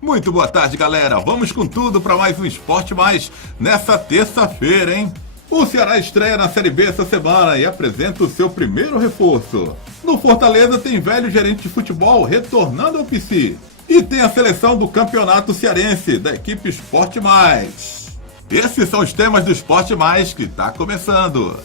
Muito boa tarde, galera. Vamos com tudo para mais um Esporte Mais nessa terça-feira, hein? O Ceará estreia na Série B essa semana e apresenta o seu primeiro reforço. No Fortaleza tem velho gerente de futebol retornando ao PC. E tem a seleção do Campeonato Cearense, da equipe Esporte Mais. Esses são os temas do Esporte Mais que está começando.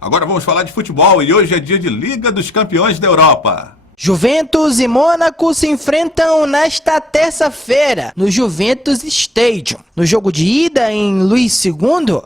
Agora vamos falar de futebol e hoje é dia de Liga dos Campeões da Europa. Juventus e Mônaco se enfrentam nesta terça-feira no Juventus Stadium. No jogo de ida em Luís II,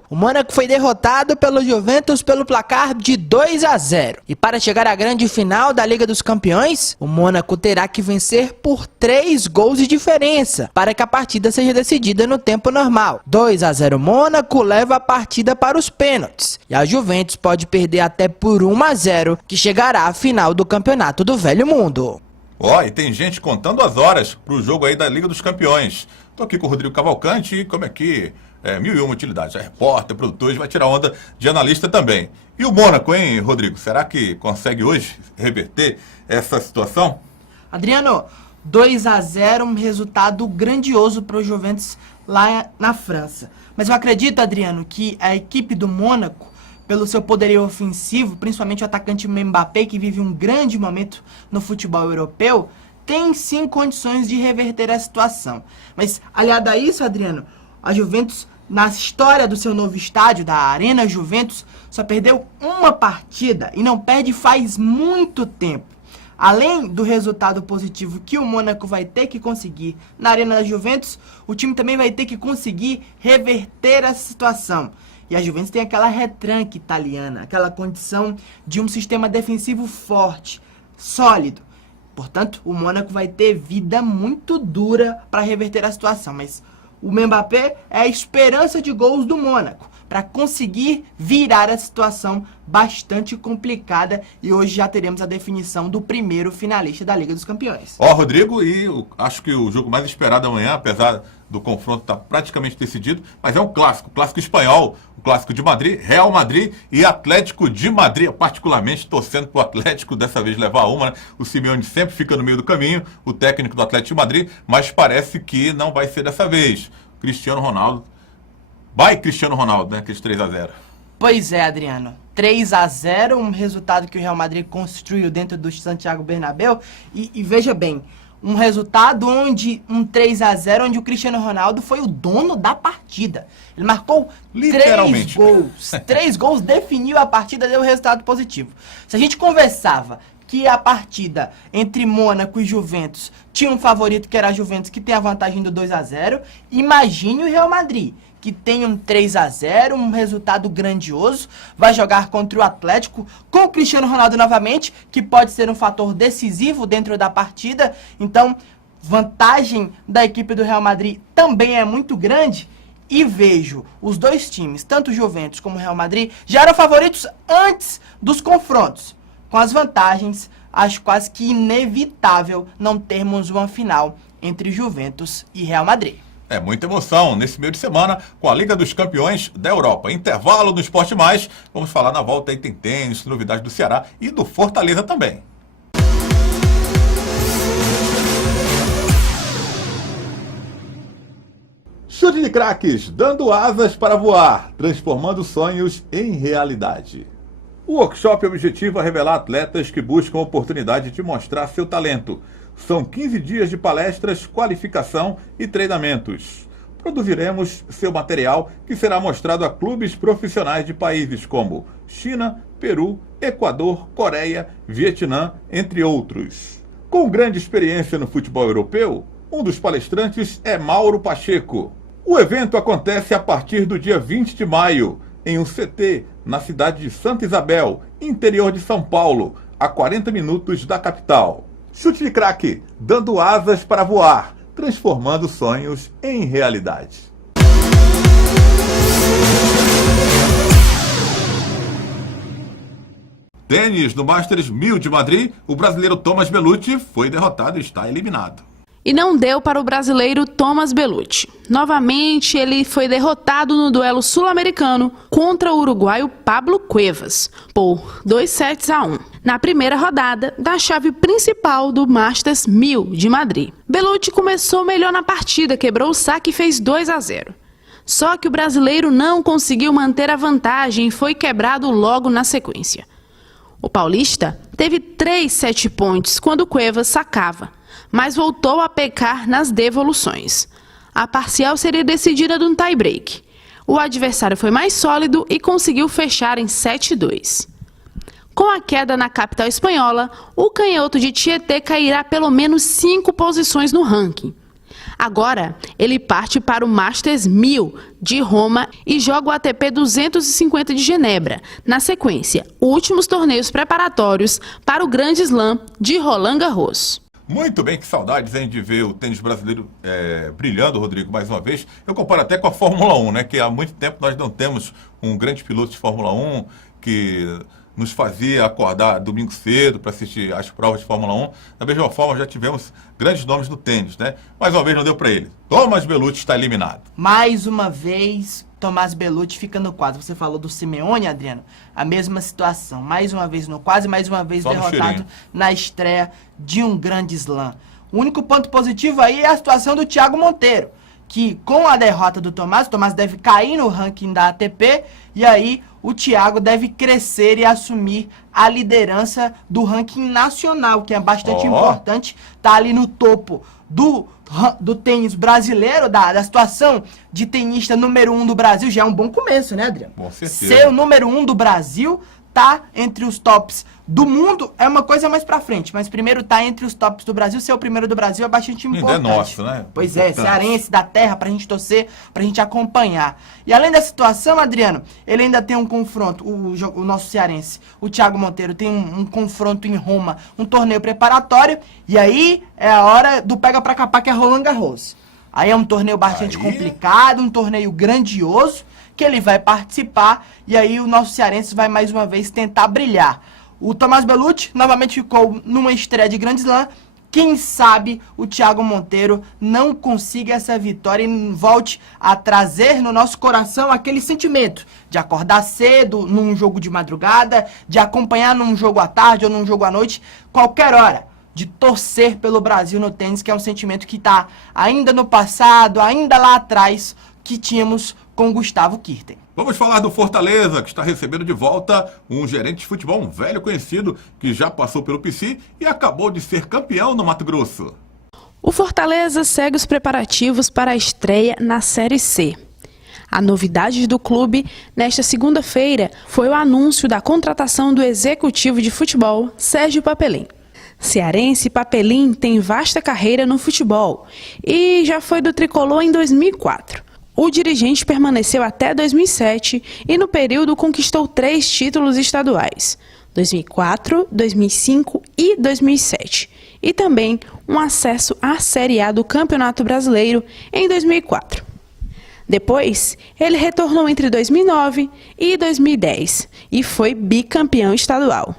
o Mônaco foi derrotado pelo Juventus pelo placar de 2-0. E para chegar à grande final da Liga dos Campeões, o Mônaco terá que vencer por 3 gols de diferença para que a partida seja decidida no tempo normal. 2-0 Mônaco leva a partida para os pênaltis. E a Juventus pode perder até por 1-0, que chegará à final do Campeonato do Velho Mundo. E tem gente contando as horas pro jogo aí da Liga dos Campeões. Tô aqui com o Rodrigo Cavalcante e como é que mil e uma utilidades. É repórter, produtor, vai tirar onda de analista também. E o Mônaco, hein, Rodrigo? Será que consegue hoje reverter essa situação? Adriano, 2-0, um resultado grandioso para o Juventus lá na França. Mas eu acredito, Adriano, que a equipe do Mônaco, pelo seu poderio ofensivo, principalmente o atacante Mbappé, que vive um grande momento no futebol europeu, tem sim condições de reverter a situação. Mas, aliado a isso, Adriano, a Juventus, na história do seu novo estádio, da Arena Juventus, só perdeu uma partida e não perde faz muito tempo. Além do resultado positivo que o Mônaco vai ter que conseguir na Arena da Juventus, o time também vai ter que conseguir reverter essa situação. E a Juventus tem aquela retranca italiana, aquela condição de um sistema defensivo forte, sólido. Portanto, o Mônaco vai ter vida muito dura para reverter a situação. Mas o Mbappé é a esperança de gols do Mônaco para conseguir virar a situação bastante complicada. E hoje já teremos a definição do primeiro finalista da Liga dos Campeões. Rodrigo, e acho que o jogo mais esperado amanhã, apesar do confronto estar praticamente decidido, mas é um clássico espanhol, o clássico de Madrid, Real Madrid e Atlético de Madrid, particularmente torcendo para o Atlético dessa vez levar uma, né? O Simeone sempre fica no meio do caminho, o técnico do Atlético de Madrid, mas parece que não vai ser dessa vez. Cristiano Ronaldo, né, aqueles 3-0. Pois é, Adriano, 3-0, um resultado que o Real Madrid construiu dentro do Santiago Bernabéu, e veja bem, um resultado onde um 3-0, onde o Cristiano Ronaldo foi o dono da partida. Ele marcou 3 gols. 3 gols, definiu a partida, deu resultado positivo. Se a gente conversava que a partida entre Mônaco e Juventus tinha um favorito que era a Juventus, que tem a vantagem do 2-0, imagine o Real Madrid, que tem um 3-0, um resultado grandioso, vai jogar contra o Atlético com o Cristiano Ronaldo novamente, que pode ser um fator decisivo dentro da partida. Então, vantagem da equipe do Real Madrid também é muito grande. E vejo os dois times, tanto o Juventus como o Real Madrid, já eram favoritos antes dos confrontos. Com as vantagens, acho quase que inevitável não termos uma final entre Juventus e Real Madrid. É muita emoção nesse meio de semana com a Liga dos Campeões da Europa. Intervalo no Esporte Mais. Vamos falar na volta aí, tem tênis, novidades do Ceará e do Fortaleza também. Chute de craques, dando asas para voar, transformando sonhos em realidade. O workshop objetiva revelar atletas que buscam a oportunidade de mostrar seu talento. São 15 dias de palestras, qualificação e treinamentos. Produziremos seu material que será mostrado a clubes profissionais de países como China, Peru, Equador, Coreia, Vietnã, entre outros. Com grande experiência no futebol europeu, um dos palestrantes é Mauro Pacheco. O evento acontece a partir do dia 20 de maio, em um CT, na cidade de Santa Isabel, interior de São Paulo, a 40 minutos da capital. Chute de craque, dando asas para voar, transformando sonhos em realidade. Tênis no Masters 1000 de Madrid, o brasileiro Thomas Bellucci foi derrotado e está eliminado. E não deu para o brasileiro Thomas Bellucci. Novamente, ele foi derrotado no duelo sul-americano contra o uruguaio Pablo Cuevas, por 2-1, na primeira rodada da chave principal do Masters 1000 de Madrid. Bellucci começou melhor na partida, quebrou o saque e fez 2-0. Só que o brasileiro não conseguiu manter a vantagem e foi quebrado logo na sequência. O paulista teve 3 set points quando Cuevas sacava, mas voltou a pecar nas devoluções. A parcial seria decidida num tie-break. O adversário foi mais sólido e conseguiu fechar em 7-2. Com a queda na capital espanhola, o canhoto de Tietê cairá pelo menos 5 posições no ranking. Agora, ele parte para o Masters 1000 de Roma e joga o ATP 250 de Genebra. Na sequência, últimos torneios preparatórios para o Grande Slam de Roland Garros. Muito bem, que saudades, hein, de ver o tênis brasileiro brilhando, Rodrigo, mais uma vez. Eu comparo até com a Fórmula 1, né, que há muito tempo nós não temos um grande piloto de Fórmula 1 que nos fazia acordar domingo cedo para assistir às provas de Fórmula 1. Da mesma forma, já tivemos grandes nomes no tênis, né? Mais uma vez não deu para ele. Thomas Bellucci está eliminado. Mais uma vez, Thomas Bellucci fica no quadro. Você falou do Simeone, Adriano? A mesma situação. Mais uma vez no quadro, mais uma vez só derrotado na estreia de um grande slam. O único ponto positivo aí é a situação do Thiago Monteiro, que com a derrota do Tomás, o Tomás deve cair no ranking da ATP, e aí o Thiago deve crescer e assumir a liderança do ranking nacional, que é bastante importante, tá ali no topo do tênis brasileiro, da situação de tenista número 1 do Brasil. Já é um bom começo, né, Adriano? Com certeza. Ser o número 1 do Brasil, tá entre os tops do mundo é uma coisa mais pra frente, mas primeiro tá entre os tops do Brasil. Ser o primeiro do Brasil é bastante importante. É nosso, né? Pois é, cearense, da terra, pra gente torcer, pra gente acompanhar. E além da situação, Adriano, ele ainda tem um confronto, o nosso cearense, o Thiago Monteiro, tem um confronto em Roma, um torneio preparatório, e aí é a hora do pega pra capar, que é Roland Garros. Aí é um torneio bastante complicado, um torneio grandioso, que ele vai participar, e aí o nosso cearense vai mais uma vez tentar brilhar. O Thomas Bellucci novamente ficou numa estreia de Grand Slam. Quem sabe o Thiago Monteiro não consiga essa vitória e volte a trazer no nosso coração aquele sentimento de acordar cedo num jogo de madrugada, de acompanhar num jogo à tarde ou num jogo à noite, qualquer hora, de torcer pelo Brasil no tênis, que é um sentimento que está ainda no passado, ainda lá atrás, que tínhamos com Gustavo Kirten. Vamos falar do Fortaleza, que está recebendo de volta um gerente de futebol, um velho conhecido, que já passou pelo PC e acabou de ser campeão no Mato Grosso. O Fortaleza segue os preparativos para a estreia na Série C. A novidade do clube, nesta segunda-feira, foi o anúncio da contratação do executivo de futebol, Sérgio Papelim. Cearense, Papelim tem vasta carreira no futebol e já foi do Tricolor em 2004. O dirigente permaneceu até 2007 e no período conquistou 3 títulos estaduais, 2004, 2005 e 2007, e também um acesso à Série A do Campeonato Brasileiro em 2004. Depois, ele retornou entre 2009 e 2010 e foi bicampeão estadual.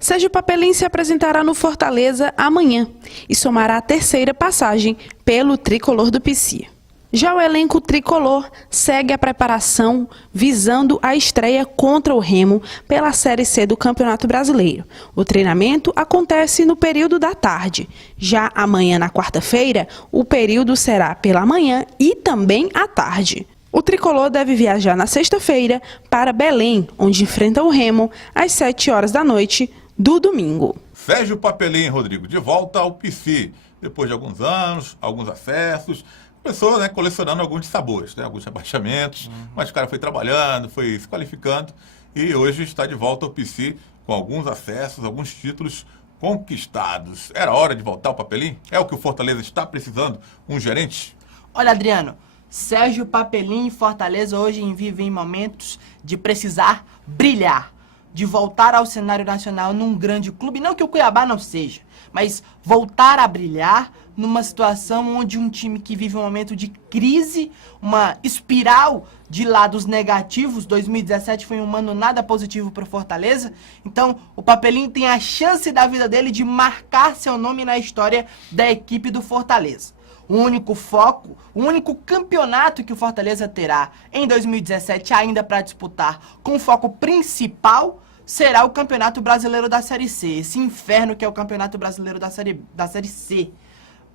Sérgio Papelim se apresentará no Fortaleza amanhã e somará a 3ª passagem pelo tricolor do PC. Já o elenco tricolor segue a preparação visando a estreia contra o Remo pela Série C do Campeonato Brasileiro. O treinamento acontece no período da tarde. Já amanhã, na quarta-feira, o período será pela manhã e também à tarde. O tricolor deve viajar na sexta-feira para Belém, onde enfrenta o Remo às 7 horas da noite do domingo. Sérgio Papelim, Rodrigo, de volta ao PC. Depois de alguns anos, alguns acessos, começou, né, colecionando alguns sabores, né, alguns rebaixamentos, mas o cara foi trabalhando, foi se qualificando e hoje está de volta ao PC com alguns acessos, alguns títulos conquistados. Era hora de voltar ao Papelim? É o que o Fortaleza está precisando? Um gerente? Olha, Adriano, Sérgio Papelim e Fortaleza hoje vivem momentos de precisar brilhar, de voltar ao cenário nacional num grande clube, não que o Cuiabá não seja, mas voltar a brilhar numa situação onde um time que vive um momento de crise, uma espiral de lados negativos. 2017 foi um ano nada positivo para o Fortaleza. Então, o Papelinho tem a chance da vida dele de marcar seu nome na história da equipe do Fortaleza. O único foco, o único campeonato que o Fortaleza terá em 2017 ainda para disputar, com foco principal, será o Campeonato Brasileiro da Série C. Esse inferno que é o Campeonato Brasileiro da Série C.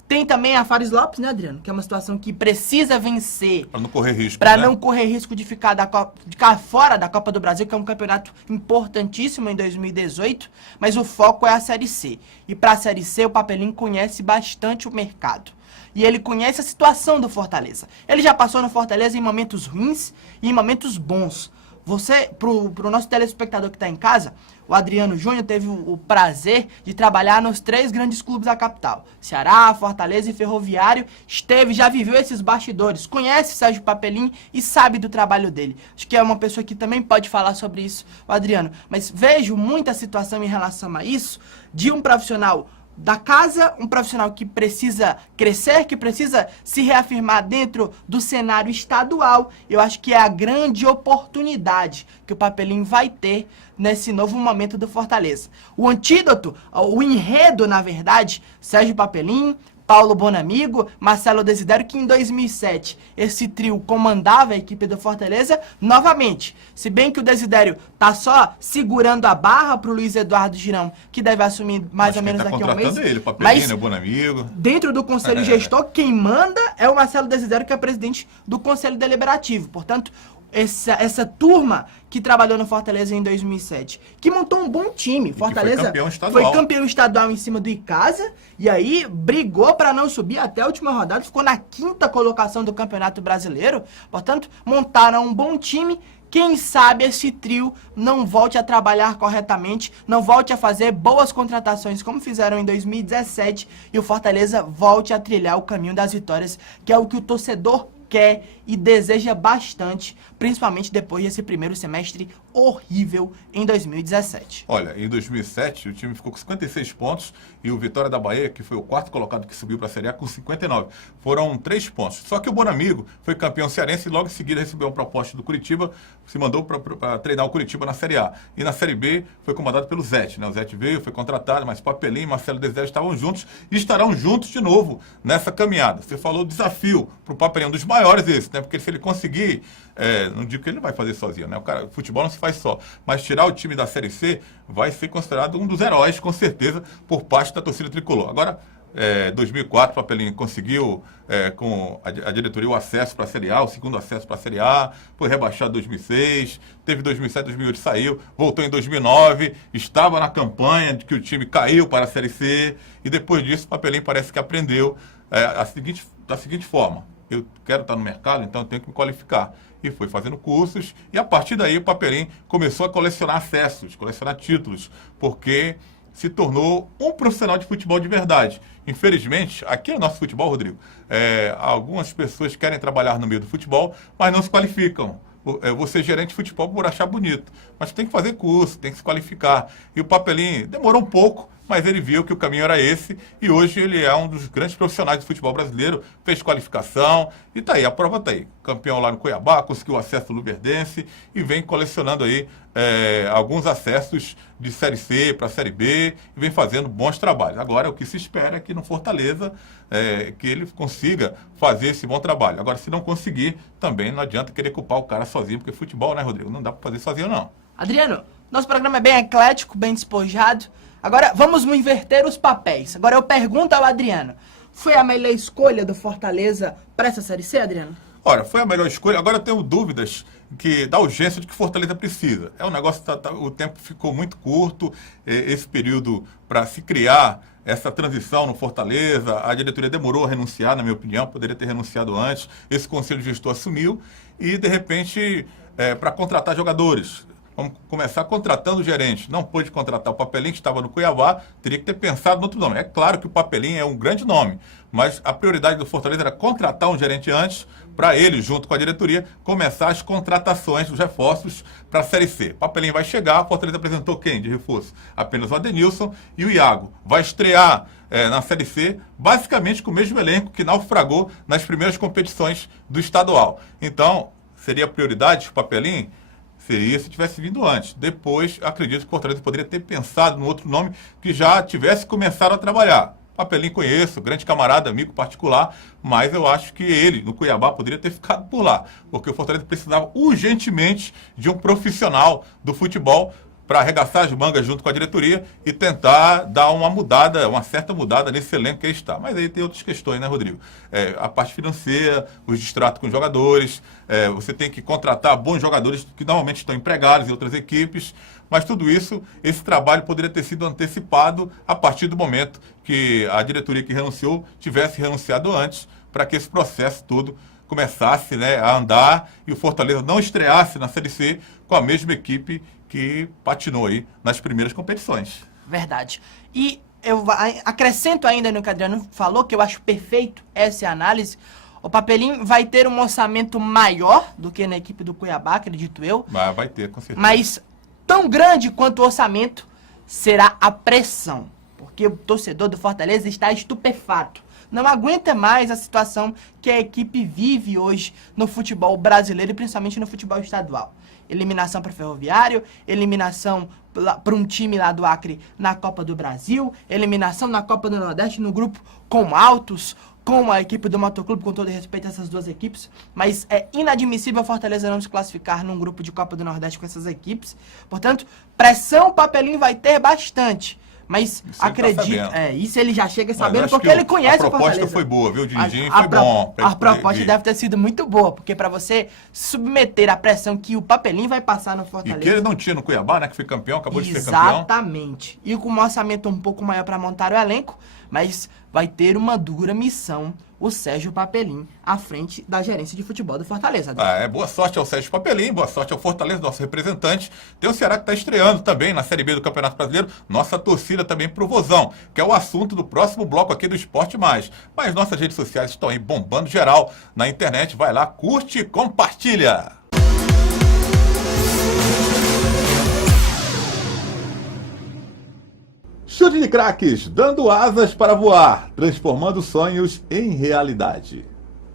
Tem também a Fares Lopes, né, Adriano? Que é uma situação que precisa vencer. Para não correr risco. Para né? não correr risco de ficar fora da Copa do Brasil, que é um campeonato importantíssimo em 2018. Mas o foco é a Série C. E para a Série C, o Papelinho conhece bastante o mercado. E ele conhece a situação do Fortaleza. Ele já passou no Fortaleza em momentos ruins e em momentos bons. Pro nosso telespectador que está em casa, o Adriano Júnior teve o prazer de trabalhar nos 3 grandes clubes da capital. Ceará, Fortaleza e Ferroviário. Já viveu esses bastidores, conhece Sérgio Papelinho e sabe do trabalho dele. Acho que é uma pessoa que também pode falar sobre isso, o Adriano. Mas vejo muita situação em relação a isso, de um profissional da casa, um profissional que precisa crescer, que precisa se reafirmar dentro do cenário estadual. Eu acho que é a grande oportunidade que o Papelinho vai ter nesse novo momento do Fortaleza. O antídoto, o enredo, na verdade, Sérgio Papelinho, Paulo Bonamigo, Marcelo Desidério, que em 2007 esse trio comandava a equipe do Fortaleza novamente. Se bem que o Desidério tá só segurando a barra pro Luiz Eduardo Girão, que deve assumir mais ou menos daqui a um mês. Ele, Papelinho, né, Bonamigo. Dentro do Conselho Gestor, quem manda é o Marcelo Desidério, que é presidente do Conselho Deliberativo. Portanto, essa turma que trabalhou no Fortaleza em 2007, que montou um bom time. Fortaleza foi campeão estadual em cima do Icasa, e aí brigou para não subir até a última rodada, ficou na 5ª colocação do Campeonato Brasileiro. Portanto, montaram um bom time. Quem sabe esse trio não volte a trabalhar corretamente, não volte a fazer boas contratações como fizeram em 2017, e o Fortaleza volte a trilhar o caminho das vitórias, que é o que o torcedor quer e deseja bastante, principalmente depois desse primeiro semestre horrível em 2017. Olha, em 2007 o time ficou com 56 pontos e o Vitória da Bahia, que foi o 4º colocado que subiu para a Série A, com 59. Foram 3 pontos. Só que o Bonamigo foi campeão cearense e logo em seguida recebeu uma proposta do Curitiba, se mandou para treinar o Curitiba na Série A. E na Série B foi comandado pelo Zete, né? O Zete veio, foi contratado, mas Papelinho e Marcelo Desidério estavam juntos e estarão juntos de novo nessa caminhada. Você falou desafio para o Papelinho, um dos maiores esse, né? Porque se ele conseguir, não digo que ele vai fazer sozinho, né? O futebol não se faz só, mas tirar o time da Série C vai ser considerado um dos heróis, com certeza, por parte da torcida tricolor. Agora, 2004, o Papelinho conseguiu, com a diretoria, o acesso para a Série A, o 2º acesso para a Série A, foi rebaixado em 2006, teve 2007, 2008, saiu, voltou em 2009, estava na campanha de que o time caiu para a Série C, e depois disso o Papelinho parece que aprendeu da seguinte forma: eu quero estar no mercado, então eu tenho que me qualificar. E foi fazendo cursos, e a partir daí o Papelinho começou a colecionar acessos, colecionar títulos, porque se tornou um profissional de futebol de verdade. Infelizmente, aqui no nosso futebol, Rodrigo, algumas pessoas querem trabalhar no meio do futebol, mas não se qualificam. Você é gerente de futebol por achar bonito, mas tem que fazer curso, tem que se qualificar. E o Papelinho demorou um pouco, mas ele viu que o caminho era esse, e hoje ele é um dos grandes profissionais do futebol brasileiro, fez qualificação, e tá aí, a prova tá aí. Campeão lá no Cuiabá, conseguiu acesso ao Luverdense, e vem colecionando aí alguns acessos de Série C para Série B, e vem fazendo bons trabalhos. Agora, o que se espera é que no Fortaleza, que ele consiga fazer esse bom trabalho. Agora, se não conseguir, também não adianta querer culpar o cara sozinho, porque futebol, né, Rodrigo? Não dá para fazer sozinho, não. Adriano, nosso programa é bem eclético, bem despojado. Agora, vamos inverter os papéis. Agora eu pergunto ao Adriano, foi a melhor escolha do Fortaleza para essa Série C, Adriano? Olha, foi a melhor escolha. Agora eu tenho dúvidas da urgência de que Fortaleza precisa. É um negócio, o tempo ficou muito curto, esse período para se criar essa transição no Fortaleza. A diretoria demorou a renunciar, na minha opinião, poderia ter renunciado antes. Esse conselho gestor assumiu e, de repente, para contratar jogadores. Vamos começar contratando o gerente. Não pôde contratar o Papelinho, que estava no Cuiabá, teria que ter pensado no outro nome. É claro que o Papelinho é um grande nome, mas a prioridade do Fortaleza era contratar um gerente antes, para ele, junto com a diretoria, começar as contratações dos reforços para a Série C. Papelinho vai chegar, a Fortaleza apresentou quem de reforço? Apenas o Adenilson e o Iago. Vai estrear na Série C, basicamente com o mesmo elenco que naufragou nas primeiras competições do estadual. Então, seria prioridade o Papelim? Seria se tivesse vindo antes. Depois, acredito que o Fortaleza poderia ter pensado no outro nome que já tivesse começado a trabalhar. Papelim conheço, grande camarada, amigo particular, mas eu acho que ele, no Cuiabá, poderia ter ficado por lá, porque o Fortaleza precisava urgentemente de um profissional do futebol para arregaçar as mangas junto com a diretoria e tentar dar uma mudada, uma certa mudada nesse elenco que aí está. Mas aí tem outras questões, né, Rodrigo? A parte financeira, os distratos com os jogadores, você tem que contratar bons jogadores que normalmente estão empregados em outras equipes, mas tudo isso, esse trabalho poderia ter sido antecipado a partir do momento que a diretoria que renunciou tivesse renunciado antes, para que esse processo todo começasse, né, a andar e o Fortaleza não estreasse na Série C com a mesma equipe que patinou aí nas primeiras competições. Verdade. E eu acrescento ainda no que o Adriano falou, que eu acho perfeito essa análise. O Papelim vai ter um orçamento maior do que na equipe do Cuiabá, acredito eu. Mas vai ter, com certeza. Mas tão grande quanto o orçamento será a pressão. Porque o torcedor do Fortaleza está estupefato. Não aguenta mais a situação que a equipe vive hoje no futebol brasileiro e principalmente no futebol estadual. Eliminação para o Ferroviário, eliminação para um time lá do Acre na Copa do Brasil, eliminação na Copa do Nordeste no grupo com Altos, com a equipe do Motoclube, com todo respeito a essas duas equipes, mas é inadmissível a Fortaleza não se classificar num grupo de Copa do Nordeste com essas equipes. Portanto, pressão o Papelim vai ter bastante. Mas isso acredito, isso ele já chega sabendo, porque ele conhece o Fortaleza. A proposta foi boa, viu, Dindim? Foi bom. A proposta deve ter sido muito boa, porque para você submeter a pressão que o Papelim vai passar no Fortaleza... E que ele não tinha no Cuiabá, né, que foi campeão, acabou de ser campeão. Exatamente. E com um orçamento um pouco maior para montar o elenco, mas vai ter uma dura missão o Sérgio Papelim à frente da gerência de futebol do Fortaleza. Boa sorte ao Sérgio Papelim, boa sorte ao Fortaleza, nosso representante. Tem o Ceará que está estreando também na Série B do Campeonato Brasileiro. Nossa torcida também pro Vozão, que é o assunto do próximo bloco aqui do Esporte Mais. Mas nossas redes sociais estão aí bombando geral na internet. Vai lá, curte e compartilha! Chute de craques, dando asas para voar, transformando sonhos em realidade.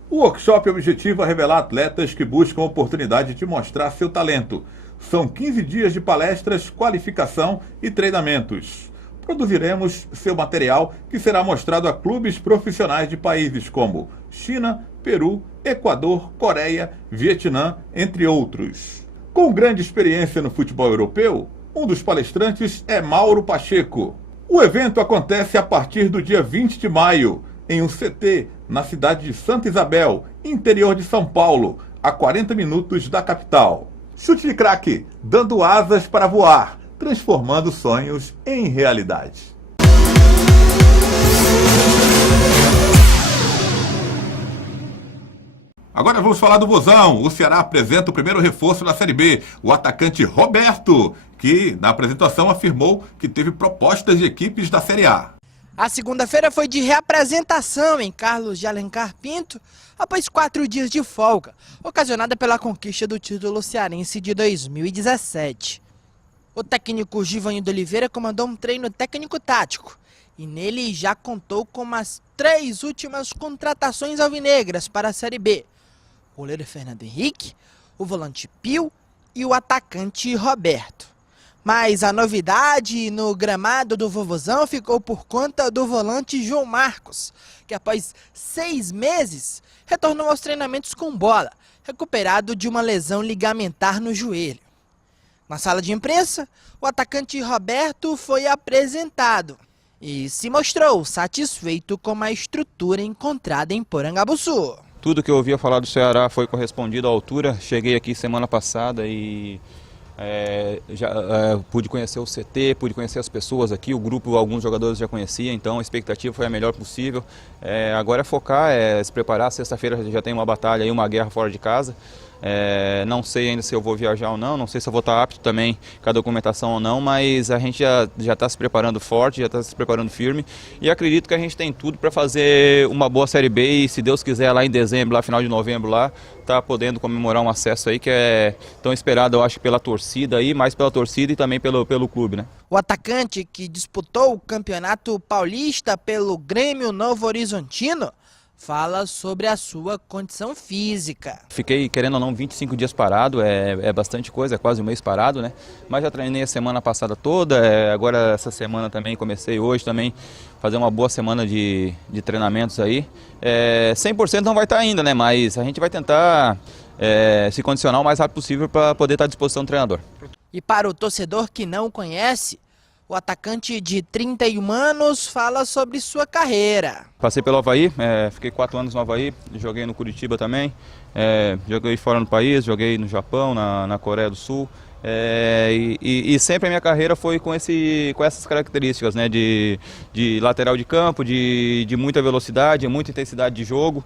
O workshop objetiva revelar atletas que buscam a oportunidade de mostrar seu talento. São 15 dias de palestras, qualificação e treinamentos. Produziremos seu material que será mostrado a clubes profissionais de países como China, Peru, Equador, Coreia, Vietnã, entre outros. Com grande experiência no futebol europeu, um dos palestrantes é Mauro Pacheco. O evento acontece a partir do dia 20 de maio, em um CT, na cidade de Santa Isabel, interior de São Paulo, a 40 minutos da capital. Chute de craque, dando asas para voar, transformando sonhos em realidade. Agora vamos falar do Vozão. O Ceará apresenta o primeiro reforço da Série B, o atacante Roberto, que na apresentação afirmou que teve propostas de equipes da Série A. A segunda-feira foi de reapresentação em Carlos de Alencar Pinto, após 4 dias de folga, ocasionada pela conquista do título cearense de 2017. O técnico Givanildo Oliveira comandou um treino técnico-tático e nele já contou com as 3 últimas contratações alvinegras para a Série B. O goleiro Fernando Henrique, o volante Pio e o atacante Roberto. Mas a novidade no gramado do Vovozão ficou por conta do volante João Marcos, que após 6 meses retornou aos treinamentos com bola, recuperado de uma lesão ligamentar no joelho. Na sala de imprensa, o atacante Roberto foi apresentado e se mostrou satisfeito com a estrutura encontrada em Porangabuçu. Tudo que eu ouvia falar do Ceará foi correspondido à altura. Cheguei aqui semana passada e pude conhecer o CT, pude conhecer as pessoas aqui, o grupo, alguns jogadores já conhecia, então a expectativa foi a melhor possível. Agora é focar, se preparar, sexta-feira já tem uma batalha e uma guerra fora de casa. Não sei ainda se eu vou viajar ou não sei se eu vou estar apto também com a documentação ou não, mas a gente já está se preparando forte, já está se preparando firme e acredito que a gente tem tudo para fazer uma boa Série B e, se Deus quiser, lá em dezembro, lá final de novembro, lá, tá podendo comemorar um acesso aí que é tão esperado, eu acho, pela torcida aí, mais pela torcida e também pelo clube, né? O atacante que disputou o Campeonato Paulista pelo Grêmio Novo Horizontino fala sobre a sua condição física. Fiquei, querendo ou não, 25 dias parado, é bastante coisa, é quase um mês parado, né? Mas já treinei a semana passada toda, agora essa semana também, comecei hoje também, fazer uma boa semana de treinamentos aí. 100% não vai estar ainda, né? Mas a gente vai tentar se condicionar o mais rápido possível para poder estar à disposição do treinador. E para o torcedor que não o conhece, o atacante de 31 anos fala sobre sua carreira. Passei pelo Avaí, fiquei 4 anos no Avaí, joguei no Curitiba também, joguei fora do país, joguei no Japão, na Coreia do Sul. E sempre a minha carreira foi com essas características, né, de lateral de campo, de muita velocidade, muita intensidade de jogo.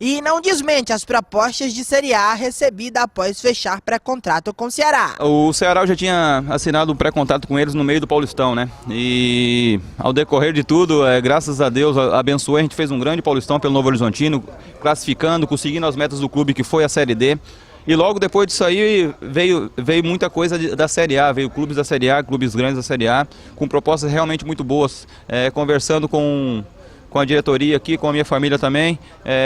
E não desmente as propostas de Série A recebida após fechar pré-contrato com o Ceará. O Ceará já tinha assinado um pré-contrato com eles no meio do Paulistão, né? E ao decorrer de tudo, graças a Deus, abençoou, a gente fez um grande Paulistão pelo Novo Horizontino, classificando, conseguindo as metas do clube, que foi a Série D. E logo depois disso aí veio muita coisa da Série A, veio clubes da Série A, clubes grandes da Série A, com propostas realmente muito boas, conversando com a diretoria aqui, com a minha família também,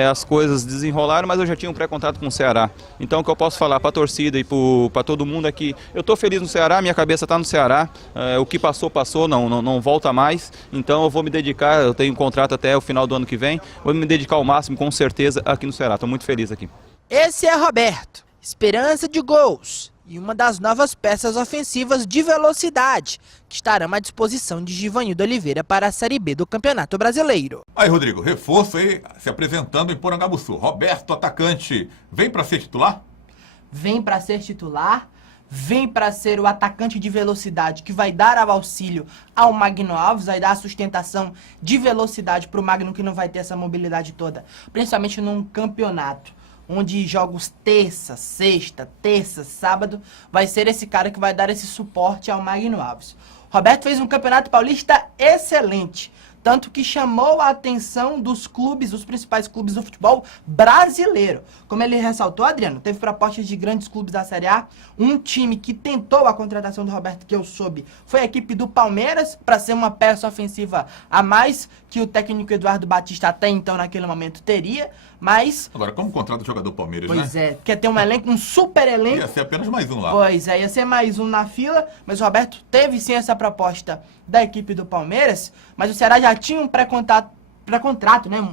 as coisas desenrolaram, mas eu já tinha um pré-contrato com o Ceará. Então o que eu posso falar para a torcida e para todo mundo aqui, eu estou feliz no Ceará, minha cabeça está no Ceará, o que passou, não volta mais, então eu vou me dedicar, eu tenho um contrato até o final do ano que vem, vou me dedicar ao máximo, com certeza, aqui no Ceará, estou muito feliz aqui. Esse é Roberto, esperança de gols e uma das novas peças ofensivas de velocidade que estarão à disposição de Givanildo Oliveira para a Série B do Campeonato Brasileiro. Aí, Rodrigo, reforço aí se apresentando em Porangabuçu. Roberto, atacante, vem para ser titular? Vem para ser titular, vem para ser o atacante de velocidade que vai dar auxílio ao Magno Alves, vai dar a sustentação de velocidade para o Magno, que não vai ter essa mobilidade toda, principalmente num campeonato onde jogos terça, sexta, sábado, vai ser esse cara que vai dar esse suporte ao Magno Alves. Roberto fez um campeonato paulista excelente, tanto que chamou a atenção dos clubes, dos principais clubes do futebol brasileiro. Como ele ressaltou, Adriano, teve propostas de grandes clubes da Série A. Um time que tentou a contratação do Roberto, que eu soube, foi a equipe do Palmeiras, para ser uma peça ofensiva a mais que o técnico Eduardo Batista até então, naquele momento, teria. Mas... Agora, como contrata o jogador Palmeiras, pois né? Quer ter um elenco, um super elenco. Ia ser apenas mais um lá. Pois ia ser mais um na fila, mas o Roberto teve sim essa proposta da equipe do Palmeiras, mas o Ceará já tinha um pré-contrato, né?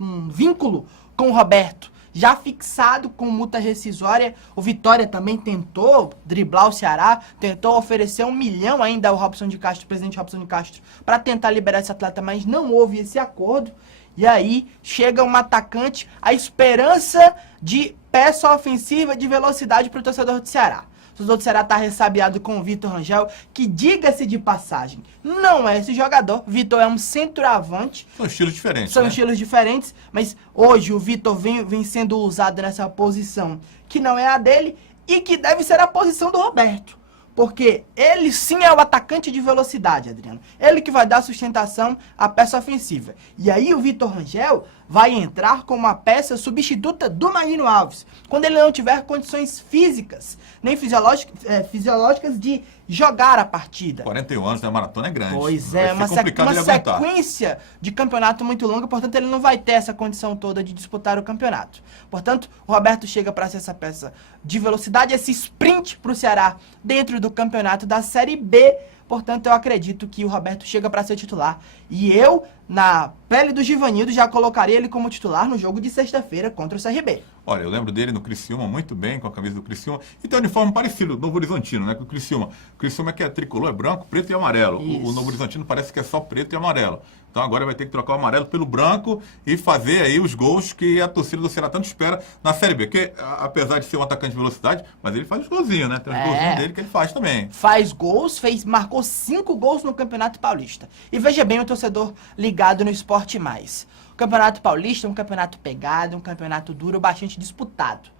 Um vínculo com o Roberto, já fixado com multa rescisória. O Vitória também tentou driblar o Ceará, tentou oferecer 1 milhão ainda ao Robson de Castro, presidente Robson de Castro, para tentar liberar esse atleta, mas não houve esse acordo. E aí chega um atacante, a esperança de peça ofensiva de velocidade para o torcedor do Ceará. O torcedor do Ceará está ressabiado com o Vitor Rangel, que, diga-se de passagem, não é esse jogador. Vitor é um centroavante. São estilos diferentes, São né? estilos diferentes, mas hoje o Vitor vem sendo usado nessa posição que não é a dele e que deve ser a posição do Roberto. Porque ele sim é o atacante de velocidade, Adriano. Ele que vai dar sustentação à peça ofensiva. E aí o Vitor Rangel vai entrar como uma peça substituta do Magno Alves, quando ele não tiver condições físicas, nem fisiológicas de jogar a partida. 41 anos, né? A maratona é grande. Pois é, uma sequência de campeonato muito longa, portanto ele não vai ter essa condição toda de disputar o campeonato. Portanto, o Roberto chega para ser essa peça de velocidade, esse sprint para o Ceará dentro do campeonato da Série B. Portanto, eu acredito que o Roberto chega para ser titular. E eu, na pele do Givanildo, já colocaria ele como titular no jogo de sexta-feira contra o CRB. Olha, eu lembro dele no Criciúma muito bem, com a camisa do Criciúma. E tem um uniforme parecido, Novo Horizontino, né? Com o Criciúma. O Criciúma que é tricolor, é branco, preto e amarelo. O Novo Horizontino parece que é só preto e amarelo. Então agora vai ter que trocar o amarelo pelo branco e fazer aí os gols que a torcida do Ceará tanto espera na Série B. Porque, apesar de ser um atacante de velocidade, mas ele faz os golzinhos, né? Tem os golzinhos dele que ele faz também. Faz gols, marcou 5 gols no Campeonato Paulista. E veja bem o torcedor ligado no Esporte Mais. O Campeonato Paulista é um campeonato pegado, um campeonato duro, bastante disputado.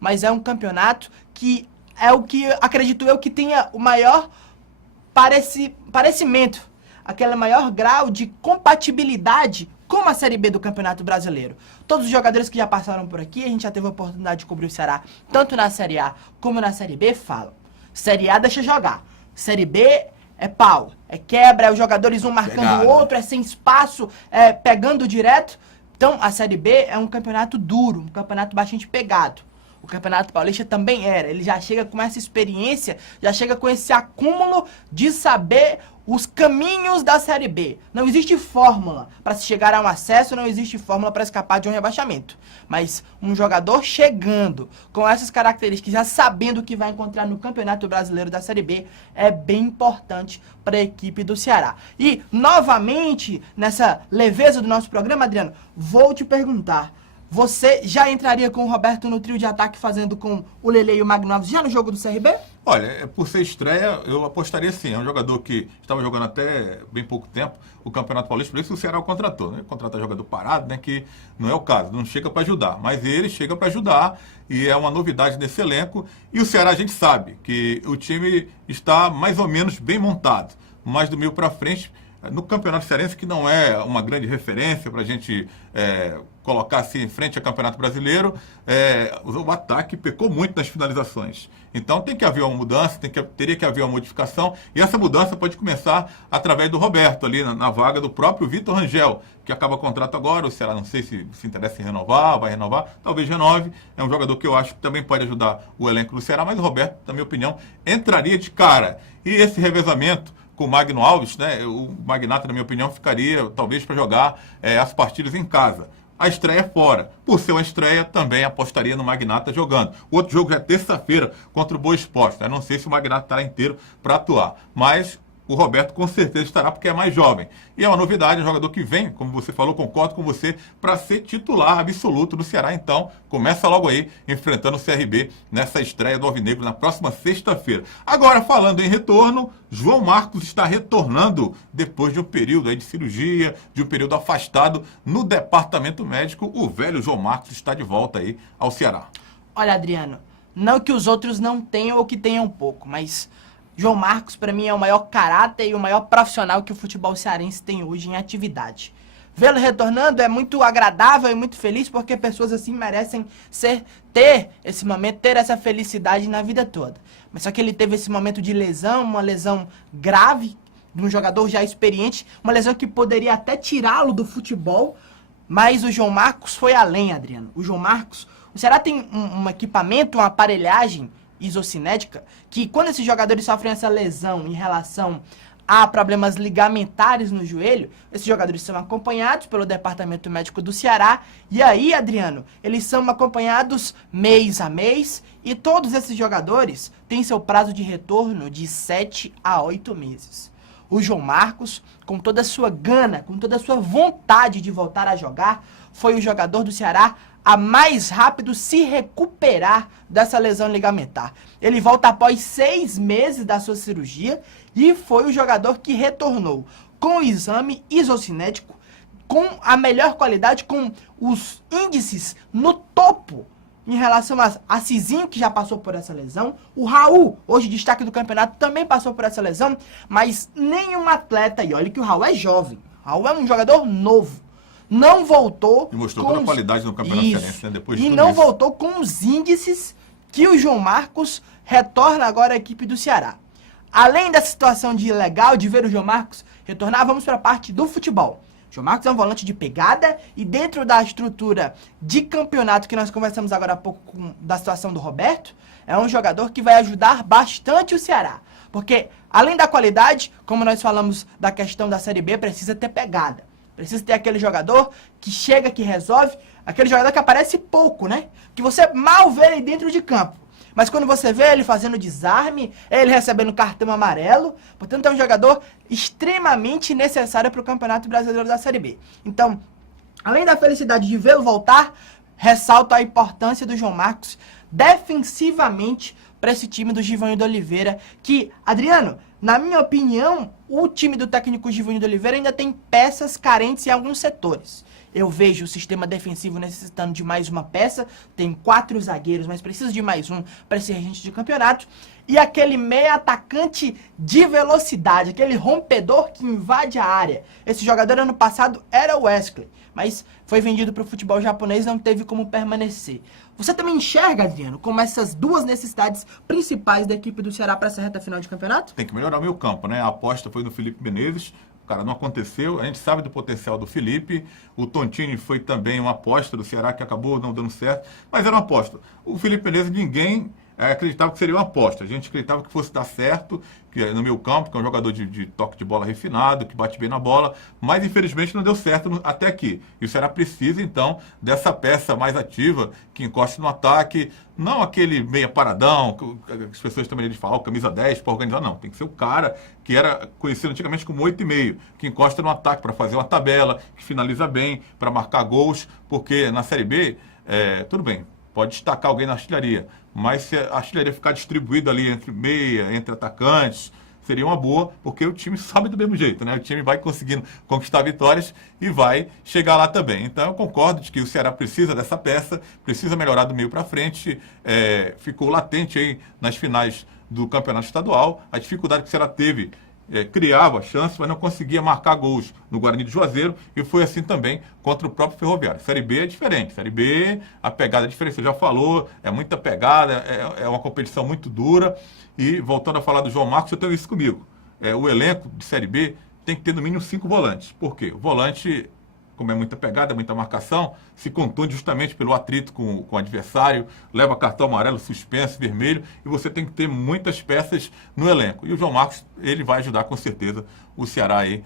mas é um campeonato que é o que, acredito eu, que tenha o maior parecimento, aquele maior grau de compatibilidade com a Série B do Campeonato Brasileiro. Todos os jogadores que já passaram por aqui, a gente já teve a oportunidade de cobrir o Ceará, tanto na Série A como na Série B, falam. Série A deixa jogar. Série B é pau, é quebra, é os jogadores um marcando o outro, é sem espaço, é pegando direto. Então, a Série B é um campeonato duro, um campeonato bastante pegado. O Campeonato Paulista também era. Ele já chega com essa experiência, já chega com esse acúmulo de saber os caminhos da Série B. Não existe fórmula para se chegar a um acesso, não existe fórmula para escapar de um rebaixamento. Mas um jogador chegando com essas características, já sabendo o que vai encontrar no Campeonato Brasileiro da Série B, é bem importante para a equipe do Ceará. E, novamente, nessa leveza do nosso programa, Adriano, vou te perguntar. Você já entraria com o Roberto no trio de ataque, fazendo com o Lele e o Magno Alves já no jogo do CRB? Olha, por ser estreia, eu apostaria sim. É um jogador que estava jogando até bem pouco tempo o Campeonato Paulista, por isso o Ceará o contratou, né? Contratar jogador parado, né? Que não é o caso, não chega para ajudar. Mas ele chega para ajudar e é uma novidade nesse elenco. E o Ceará, a gente sabe que o time está mais ou menos bem montado. Mas do meio para frente, no Campeonato Cearense, que não é uma grande referência para a gente colocar assim em frente ao Campeonato Brasileiro, o ataque pecou muito nas finalizações. Então tem que haver uma mudança, teria que haver uma modificação, e essa mudança pode começar através do Roberto, ali na vaga do próprio Vitor Rangel, que acaba contrato agora. O Ceará não sei se interessa em renovar, vai renovar, talvez renove. É um jogador que eu acho que também pode ajudar o elenco do Ceará, mas o Roberto, na minha opinião, entraria de cara. E esse revezamento com o Magno Alves, né, o Magnata, na minha opinião, ficaria talvez para jogar as partidas em casa. A estreia fora. Por ser uma estreia, também apostaria no Magnata jogando. O outro jogo já é terça-feira contra o Boa Esporte. Eu não sei se o Magnata estará inteiro para atuar, mas o Roberto com certeza estará, porque é mais jovem. E é uma novidade, um jogador que vem, como você falou, concordo com você, para ser titular absoluto do Ceará. Então, começa logo aí, enfrentando o CRB nessa estreia do Alvinegro na próxima sexta-feira. Agora, falando em retorno, João Marcos está retornando depois de um período aí de cirurgia, de um período afastado no departamento médico. O velho João Marcos está de volta aí ao Ceará. Olha, Adriano, não que os outros não tenham ou que tenham pouco, mas João Marcos, para mim, é o maior caráter e o maior profissional que o futebol cearense tem hoje em atividade. Vê-lo retornando é muito agradável e muito feliz, porque pessoas assim merecem ter esse momento, ter essa felicidade na vida toda. Mas só que ele teve esse momento de lesão, uma lesão grave, de um jogador já experiente, uma lesão que poderia até tirá-lo do futebol, mas o João Marcos foi além, Adriano. O João Marcos, o Ceará tem um equipamento, uma aparelhagem isocinética, que quando esses jogadores sofrem essa lesão em relação a problemas ligamentares no joelho, esses jogadores são acompanhados pelo departamento médico do Ceará, e aí, Adriano, eles são acompanhados mês a mês, e todos esses jogadores têm seu prazo de retorno de 7 a 8 meses. O João Marcos, com toda a sua gana, com toda a sua vontade de voltar a jogar, foi o jogador do Ceará a mais rápido se recuperar dessa lesão ligamentar. Ele volta após 6 meses da sua cirurgia e foi o jogador que retornou com o exame isocinético, com a melhor qualidade, com os índices no topo em relação a Cizinho, que já passou por essa lesão. O Raul, hoje destaque do campeonato, também passou por essa lesão, mas nenhum atleta, e olha que o Raul é jovem, o Raul é um jogador novo, não voltou. E mostrou toda a qualidade no Campeonato Cearense, né? Depois de e tudo não isso. voltou com os índices que o João Marcos retorna agora à equipe do Ceará. Além dessa situação de legal de ver o João Marcos retornar, vamos para a parte do futebol. O João Marcos é um volante de pegada e dentro da estrutura de campeonato que nós conversamos agora há pouco da situação do Roberto, é um jogador que vai ajudar bastante o Ceará. Porque, além da qualidade, como nós falamos da questão da Série B, precisa ter pegada. Precisa ter aquele jogador que chega, que resolve, aquele jogador que aparece pouco, né? Que você mal vê ele dentro de campo. Mas quando você vê ele fazendo desarme, ele recebendo cartão amarelo, portanto é um jogador extremamente necessário para o Campeonato Brasileiro da Série B. Então, além da felicidade de vê-lo voltar, ressalto a importância do João Marcos defensivamente para esse time do Givanildo Oliveira, que, Adriano, na minha opinião, o time do técnico Givanildo Oliveira ainda tem peças carentes em alguns setores. Eu vejo o sistema defensivo necessitando de mais uma peça. Tem 4 zagueiros, mas precisa de mais um para ser regente de campeonato. E aquele meia atacante de velocidade, aquele rompedor que invade a área. Esse jogador ano passado era o Wesley, mas foi vendido para o futebol japonês e não teve como permanecer. Você também enxerga, Adriano, como essas duas necessidades principais da equipe do Ceará para essa reta final de campeonato? Tem que melhorar o meio campo, né? A aposta foi do Felipe Menezes. Cara, não aconteceu. A gente sabe do potencial do Felipe. O Tontini foi também uma aposta do Ceará que acabou não dando certo, mas era uma aposta. O Felipe Menezes, ninguém acreditava que seria uma aposta. A gente acreditava que fosse dar certo, que no meio campo, que é um jogador de toque de bola refinado, que bate bem na bola, mas infelizmente não deu certo até aqui. E o Ceará precisa, então, dessa peça mais ativa, que encoste no ataque, não aquele meia paradão, que as pessoas também eles falam, camisa 10 para organizar, não. Tem que ser o cara que era conhecido antigamente como 8,5, que encosta no ataque para fazer uma tabela, que finaliza bem, para marcar gols, porque na Série B, tudo bem, pode destacar alguém na artilharia, mas se a artilharia ficar distribuída ali entre meia, entre atacantes, seria uma boa, porque o time sobe do mesmo jeito, né? O time vai conseguindo conquistar vitórias e vai chegar lá também. Então eu concordo de que o Ceará precisa dessa peça, precisa melhorar do meio para frente, ficou latente aí nas finais do campeonato estadual, a dificuldade que o Ceará teve, criava chances, mas não conseguia marcar gols no Guarani de Juazeiro, e foi assim também contra o próprio Ferroviário. Série B é diferente. Série B, a pegada é diferente, você já falou, é muita pegada, é uma competição muito dura. E voltando a falar do João Marcos, eu tenho isso comigo. O elenco de Série B tem que ter no mínimo 5 volantes. Por quê? O volante, como é muita pegada, muita marcação, se contunde justamente pelo atrito com o adversário, leva cartão amarelo, suspenso, vermelho, e você tem que ter muitas peças no elenco. E o João Marcos, ele vai ajudar com certeza o Ceará aí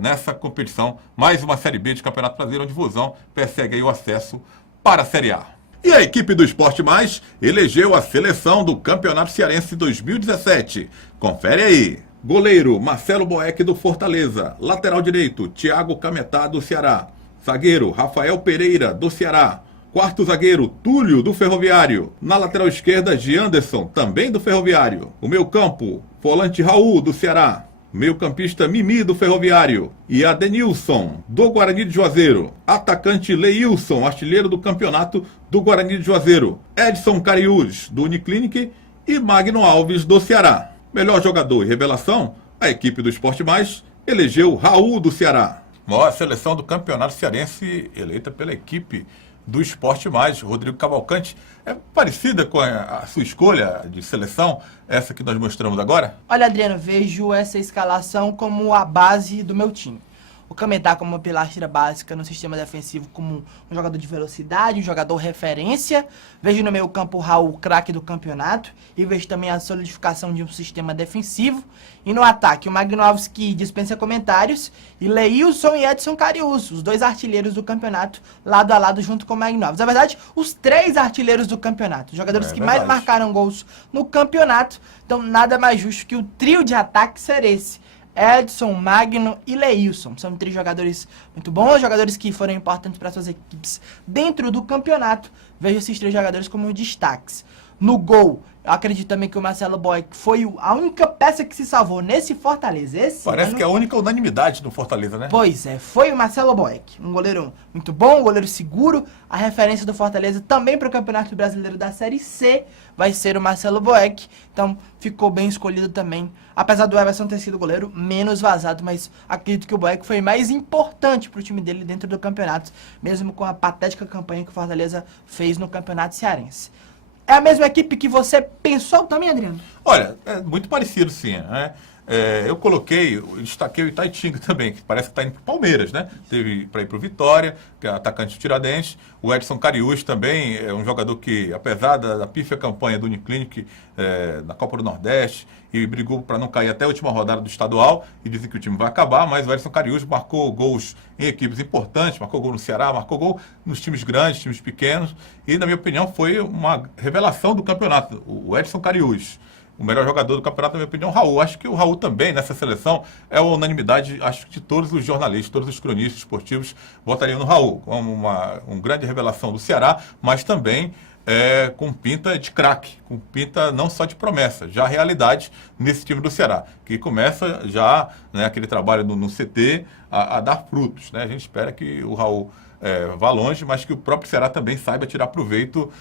nessa competição, mais uma Série B de Campeonato Brasileiro, onde o Vozão persegue aí o acesso para a Série A. E a equipe do Esporte Mais elegeu a seleção do Campeonato Cearense 2017. Confere aí. Goleiro, Marcelo Boeck, do Fortaleza. Lateral direito, Thiago Cametá, do Ceará. Zagueiro, Rafael Pereira, do Ceará. Quarto zagueiro, Túlio, do Ferroviário. Na lateral esquerda, Gianderson, também do Ferroviário. O meio campo, volante Raul, do Ceará. Meio campista Mimi, do Ferroviário. E Adenilson, do Guarani de Juazeiro. Atacante Leilson, artilheiro do campeonato do Guarani de Juazeiro. Edson Cariús, do Uniclinic. E Magno Alves, do Ceará. Melhor jogador e revelação, a equipe do Esporte Mais elegeu Raul, do Ceará. Maior seleção do campeonato cearense eleita pela equipe do Esporte Mais. Rodrigo Cavalcante, é parecida com a sua escolha de seleção, essa que nós mostramos agora? Olha, Adriano, vejo essa escalação como a base do meu time. O Cametá como uma pilastra básica no sistema defensivo, como um jogador de velocidade, um jogador referência. Vejo no meio campo o Raul, craque do campeonato. E vejo também a solidificação de um sistema defensivo. E no ataque, o Magno Alves, que dispensa comentários. E Leilson e Edson Cariús, os 2 artilheiros do campeonato, lado a lado junto com o Magno Alves. Na verdade, os 3 artilheiros do campeonato. Jogadores que mais marcaram gols no campeonato. Então, nada mais justo que o trio de ataque ser esse. Edson, Magno e Leilson. São 3 jogadores muito bons, jogadores que foram importantes para suas equipes dentro do campeonato. Vejo esses 3 jogadores como destaques. No gol, eu acredito também que o Marcelo Boeck foi a única peça que se salvou nesse Fortaleza. Parece que é a única unanimidade do Fortaleza, né? Pois é, foi o Marcelo Boeck. Um goleiro muito bom, um goleiro seguro. A referência do Fortaleza também para o Campeonato Brasileiro da Série C vai ser o Marcelo Boeck. Então, ficou bem escolhido também. Apesar do Everson ter sido goleiro menos vazado, mas acredito que o Boeck foi mais importante para o time dele dentro do campeonato, mesmo com a patética campanha que o Fortaleza fez no Campeonato Cearense. É a mesma equipe que você pensou também, Adriano? Olha, é muito parecido, sim, né? Eu destaquei o Itaitinga também, que parece que está indo para o Palmeiras, né? Teve para ir para o Vitória, que é atacante do Tiradentes. O Edson Cariús também é um jogador que, apesar da pífia campanha do Uniclinic na Copa do Nordeste, e brigou para não cair até a última rodada do estadual, e dizem que o time vai acabar, mas o Edson Cariús marcou gols em equipes importantes, marcou gol no Ceará, marcou gol nos times grandes, times pequenos, e, na minha opinião, foi uma revelação do campeonato, o Edson Cariús. O melhor jogador do campeonato, na minha opinião, é o Raul. Acho que o Raul também, nessa seleção, é a unanimidade, acho que de todos os jornalistas, todos os cronistas esportivos votariam no Raul, como uma grande revelação do Ceará, mas também com pinta de craque, com pinta não só de promessa, já realidade nesse time do Ceará, que começa já, né, aquele trabalho no CT a dar frutos, né? A gente espera que o Raul vá longe, mas que o próprio Ceará também saiba tirar proveito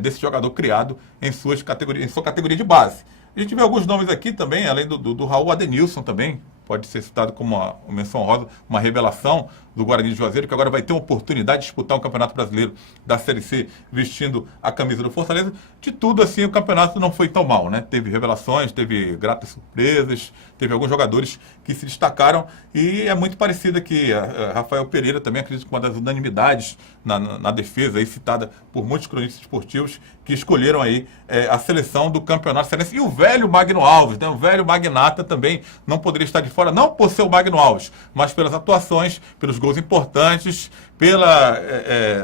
desse jogador criado em sua categoria de base. A gente vê alguns nomes aqui também, além do Raul, Adenilson também, pode ser citado como uma menção honrosa, uma revelação do Guarani de Juazeiro, que agora vai ter uma oportunidade de disputar um Campeonato Brasileiro da Série C vestindo a camisa do Fortaleza. De tudo, assim, o campeonato não foi tão mal, né? Teve revelações, teve gratas surpresas, teve alguns jogadores que se destacaram e é muito parecido aqui. Rafael Pereira também, acredito que uma das unanimidades na defesa, aí citada por muitos cronistas esportivos, que escolheram aí a seleção do Campeonato Cearense. E o velho Magno Alves, né? O velho Magnata também não poderia estar de fora, não por ser o Magno Alves, mas pelas atuações, pelos gols importantes,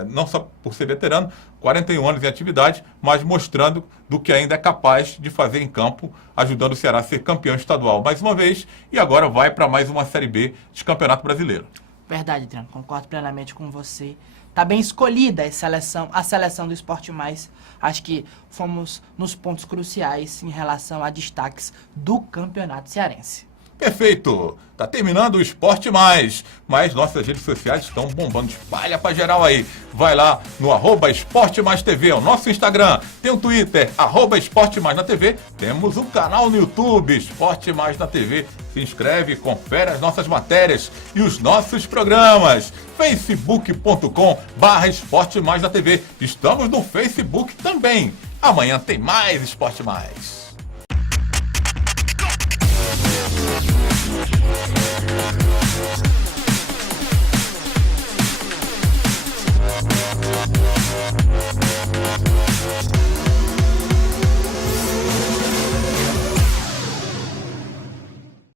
não só por ser veterano, 41 anos em atividade, mas mostrando do que ainda é capaz de fazer em campo, ajudando o Ceará a ser campeão estadual mais uma vez, e agora vai para mais uma Série B de Campeonato Brasileiro. Verdade, Adriano, concordo plenamente com você. Tá bem escolhida a seleção do Esporte Mais. Acho que fomos nos pontos cruciais em relação a destaques do Campeonato Cearense. Perfeito! Tá terminando o Esporte Mais, mas nossas redes sociais estão bombando. Espalha pra geral aí. Vai lá no @Esporte Mais TV, é o nosso Instagram. Tem o Twitter, @Esporte Mais na TV. Temos um canal no YouTube, Esporte Mais na TV. Se inscreve, confere as nossas matérias e os nossos programas. facebook.com/Esporte Mais na TV. Estamos no Facebook também. Amanhã tem mais Esporte Mais. We'll be right back.